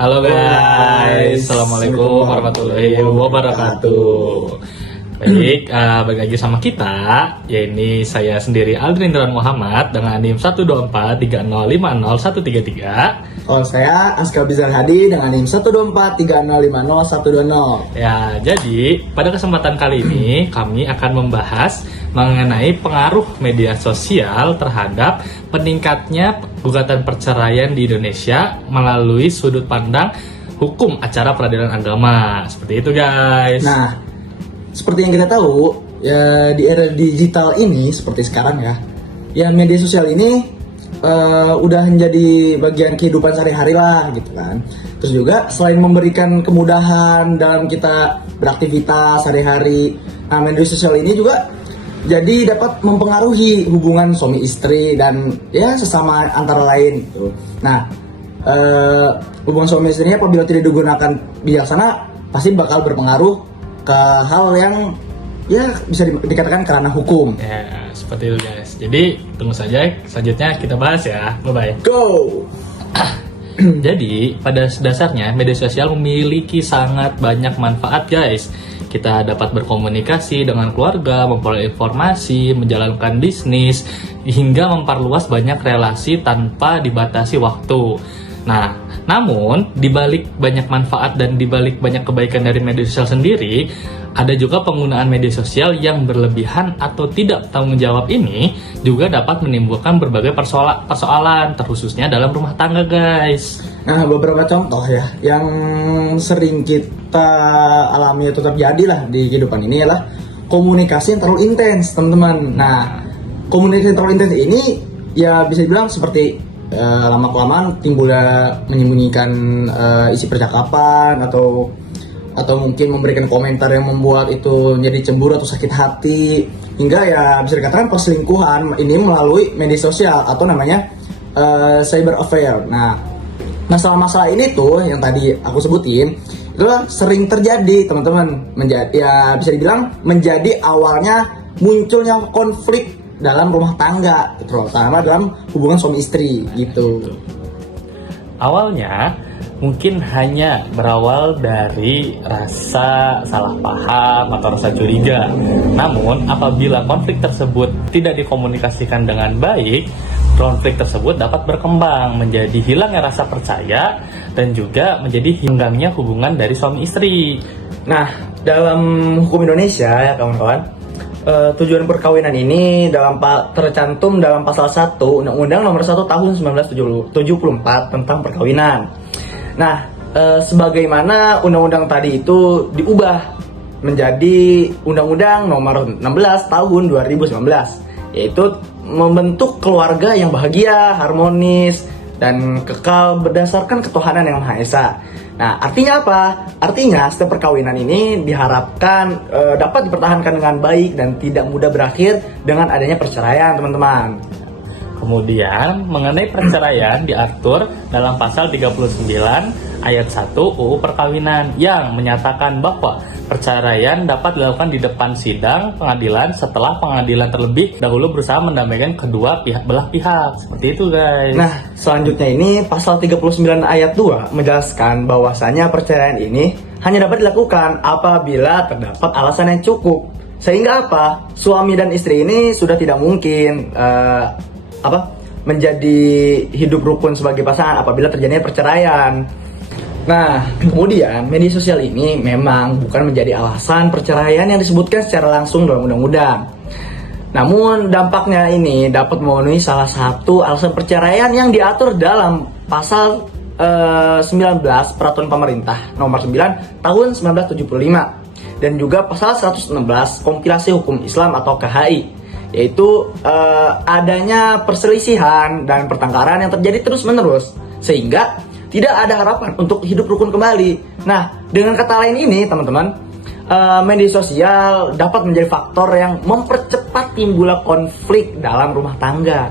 Halo guys, guys. Assalamualaikum warahmatullahi wabarakatuh. Baik, balik lagi sama kita. Ya ini saya sendiri Aldrin Indran Muhammad dengan NIM 12430500133. Kalau saya Aska Bizar Hadi dengan NIM 12430500120. Ya, jadi pada kesempatan kali ini kami akan membahas mengenai pengaruh media sosial terhadap peningkatnya gugatan perceraian di Indonesia melalui sudut pandang hukum acara peradilan agama. Seperti itu guys. Nah, seperti yang kita tahu, ya di era digital ini seperti sekarang ya media sosial ini udah menjadi bagian kehidupan sehari-hari lah gitu kan. Terus juga selain memberikan kemudahan dalam kita beraktivitas sehari-hari, nah media sosial ini juga jadi dapat mempengaruhi hubungan suami istri dan ya sesama antara lain gitu. Nah, hubungan suami istri apabila tidak digunakan bijaksana pasti bakal berpengaruh ke hal yang ya bisa dikatakan kerana hukum. Ya, seperti itu guys. Jadi tunggu saja selanjutnya kita bahas ya. Bye-bye. Go! Jadi pada dasarnya media sosial memiliki sangat banyak manfaat guys. Kita dapat berkomunikasi dengan keluarga, memperoleh informasi, menjalankan bisnis, hingga memperluas banyak relasi tanpa dibatasi waktu. Nah, namun dibalik banyak manfaat dan dibalik banyak kebaikan dari media sosial sendiri, ada juga penggunaan media sosial yang berlebihan atau tidak tanggung jawab ini juga dapat menimbulkan berbagai persoalan, terkhususnya dalam rumah tangga guys. Nah, beberapa contoh ya yang sering kita alami atau terjadi lah di kehidupan ini adalah komunikasi yang terlalu intens, teman-teman. Nah, komunikasi yang terlalu intens ini ya bisa dibilang seperti lama-kelamaan timbulnya menyembunyikan isi percakapan atau mungkin memberikan komentar yang membuat itu menjadi cemburu atau sakit hati, hingga ya bisa dikatakan perselingkuhan ini melalui media sosial atau namanya cyber affair. Nah, masalah-masalah ini tuh yang tadi aku sebutin itu sering terjadi teman-teman, ya bisa dibilang menjadi awalnya munculnya konflik dalam rumah tangga, terutama dalam hubungan suami istri gitu. Awalnya mungkin hanya berawal dari rasa salah paham atau rasa curiga. Namun apabila konflik tersebut tidak dikomunikasikan dengan baik, konflik tersebut dapat berkembang menjadi hilangnya rasa percaya dan juga menjadi hinggangnya hubungan dari suami istri. Nah, dalam hukum Indonesia ya kawan-kawan, tujuan perkawinan ini tercantum dalam pasal 1 Undang-Undang Nomor 1 Tahun 1974 tentang perkawinan. Nah, sebagaimana undang-undang tadi itu diubah menjadi Undang-Undang Nomor 16 Tahun 2019, yaitu membentuk keluarga yang bahagia, harmonis, dan kekal berdasarkan ketuhanan yang Maha Esa. Nah, artinya apa? Artinya setiap perkawinan ini diharapkan dapat dipertahankan dengan baik dan tidak mudah berakhir dengan adanya perceraian, teman-teman. Kemudian mengenai perceraian diatur dalam pasal 39 ayat 1 UU Perkawinan yang menyatakan bahwa perceraian dapat dilakukan di depan sidang pengadilan setelah pengadilan terlebih dahulu berusaha mendamaikan kedua belah pihak. Seperti itu guys. Nah, selanjutnya ini pasal 39 ayat 2 menjelaskan bahwasanya perceraian ini hanya dapat dilakukan apabila terdapat alasan yang cukup. Sehingga apa? Suami dan istri ini sudah tidak mungkin menjadi hidup rukun sebagai pasangan apabila terjadinya perceraian. Nah, kemudian media sosial ini memang bukan menjadi alasan perceraian yang disebutkan secara langsung dalam undang-undang. Namun dampaknya ini dapat memenuhi salah satu alasan perceraian yang diatur dalam pasal 19 Peraturan Pemerintah Nomor 9 Tahun 1975 dan juga pasal 116 Kompilasi Hukum Islam atau KHI, yaitu adanya perselisihan dan pertengkaran yang terjadi terus-menerus sehingga tidak ada harapan untuk hidup rukun kembali. Nah, dengan kata lain ini teman-teman, media sosial dapat menjadi faktor yang mempercepat timbulnya konflik dalam rumah tangga.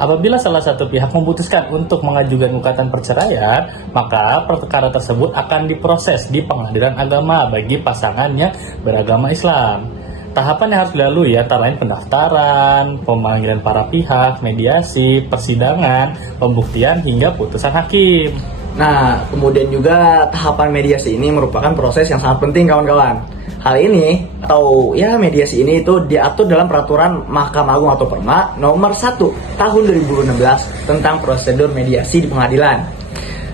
Apabila salah satu pihak memutuskan untuk mengajukan gugatan perceraian, maka perkara tersebut akan diproses di pengadilan agama bagi pasangan yang beragama Islam. tahapan yang harus dilalui antara lain pendaftaran, pemanggilan para pihak, mediasi, persidangan, pembuktian hingga putusan hakim. Nah, kemudian juga tahapan mediasi ini merupakan proses yang sangat penting kawan-kawan. Hal ini atau ya mediasi ini itu diatur dalam peraturan Mahkamah Agung atau Perma nomor 1 tahun 2016 tentang prosedur mediasi di pengadilan.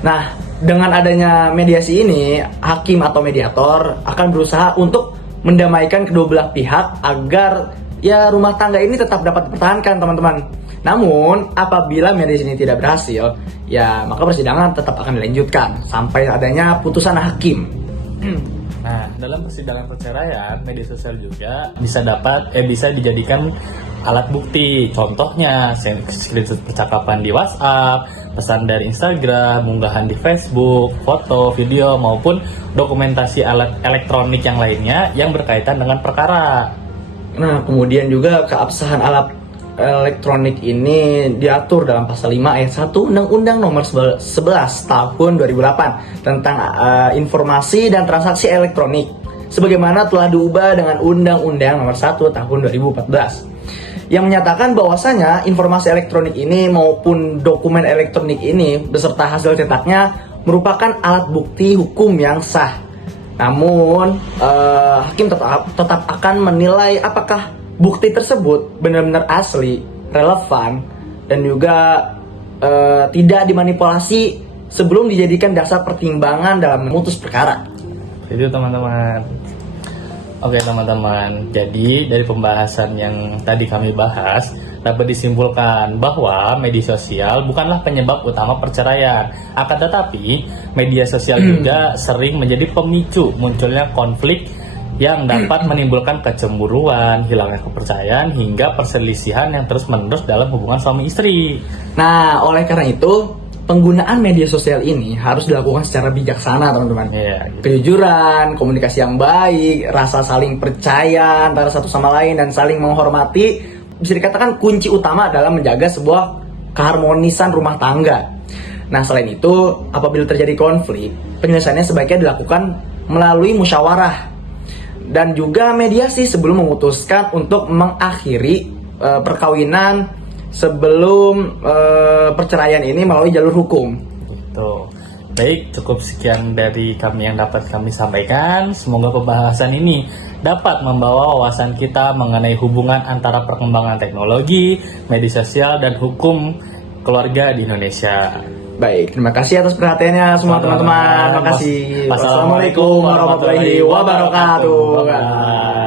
Nah, dengan adanya mediasi ini, hakim atau mediator akan berusaha untuk mendamaikan kedua belah pihak agar ya rumah tangga ini tetap dapat dipertahankan, teman-teman. Namun, apabila mediasi ini tidak berhasil, ya maka persidangan tetap akan dilanjutkan sampai adanya putusan hakim. Nah, dalam persidangan perceraian, media sosial juga bisa dijadikan alat bukti. Contohnya, screenshot percakapan di WhatsApp, pesan dari Instagram, unggahan di Facebook, foto, video, maupun dokumentasi alat elektronik yang lainnya yang berkaitan dengan perkara. Nah, kemudian juga keabsahan alat elektronik ini diatur dalam pasal 5 ayat 1 Undang-Undang nomor 11 tahun 2008 tentang informasi dan transaksi elektronik sebagaimana telah diubah dengan Undang-Undang nomor 1 tahun 2014 yang menyatakan bahwasanya informasi elektronik ini maupun dokumen elektronik ini beserta hasil cetaknya merupakan alat bukti hukum yang sah. Namun hakim tetap akan menilai apakah bukti tersebut benar-benar asli, relevan, dan juga tidak dimanipulasi sebelum dijadikan dasar pertimbangan dalam memutus perkara. Itu teman-teman. Oke teman-teman, jadi dari pembahasan yang tadi kami bahas dapat disimpulkan bahwa media sosial bukanlah penyebab utama perceraian. Akan tetapi, media sosial juga sering menjadi pemicu munculnya konflik yang dapat menimbulkan kecemburuan, hilangnya kepercayaan, hingga perselisihan yang terus-menerus dalam hubungan suami istri. Nah, oleh karena itu, penggunaan media sosial ini harus dilakukan secara bijaksana, teman-teman. Gitu. Kejujuran, komunikasi yang baik, rasa saling percaya antara satu sama lain, dan saling menghormati bisa dikatakan kunci utama dalam menjaga sebuah keharmonisan rumah tangga. Nah, selain itu, apabila terjadi konflik, penyelesaiannya sebaiknya dilakukan melalui musyawarah dan juga mediasi sebelum memutuskan untuk mengakhiri perkawinan sebelum perceraian ini melalui jalur hukum. Gitu. Baik, cukup sekian dari kami yang dapat kami sampaikan. Semoga pembahasan ini dapat membawa wawasan kita mengenai hubungan antara perkembangan teknologi, media sosial, dan hukum keluarga di Indonesia. Baik, terima kasih atas perhatiannya semua teman-teman. Terima kasih. Wassalamualaikum warahmatullahi wabarakatuh. Bye.